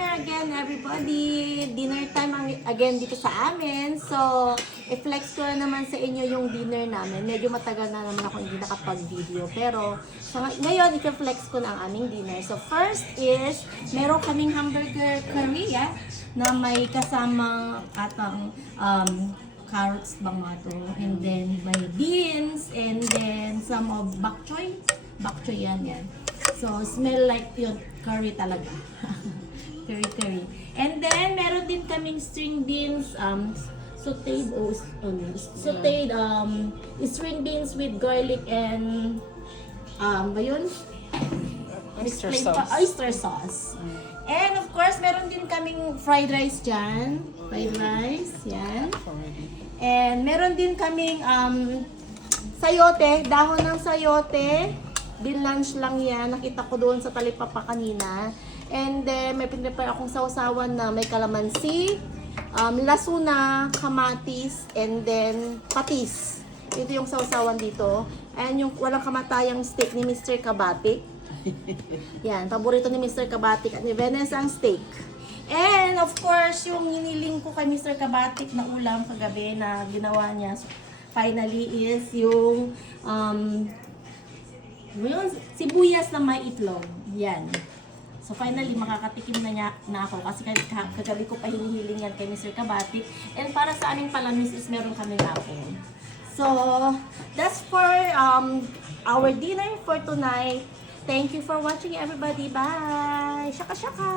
dinner again, everybody. Dinner time again dito sa amin. So, i-flex ko na naman sa inyo yung dinner namin. Medyo matagal na naman ako hindi nakapag-video. Pero, ngayon, i-flex ko na ang aming dinner. So, first is, meron kaming hamburger curry, na may kasamang atang carrots bang nga to. And then, may beans. And then, some of bok choy. Bok choy yan. So, smell like yun, curry talaga. curry. And then, meron din kaming string beans, sauteed string beans with garlic and, ba yun? Oyster sauce. And of course, meron din kaming fried rice dyan. Fried rice, yan. And meron din kaming sayote, dahon ng sayote. Din lunch lang yan. Nakita ko doon sa talipapa kanina. And then, may pinrepare akong sausawan na may kalamansi, lasuna, kamatis, and then patis. Ito yung sausawan dito. And yung walang kamatayang steak ni Mr. Kabatik. Yan, paborito ni Mr. Kabatik at ni Venice ang steak. And of course, yung hiniling ko kay Mr. Kabatik na ulam kagabi na ginawa niya finally is yung sibuyas na may itlog. Yan. So finally, makakatikim na ako kasi kagabi ko pa hinihiling yan kay Mr. Kabatik. And para sa aming palamis is meron kami apple. So, that's for our dinner for tonight. Thank you for watching, everybody. Bye! Shaka shaka!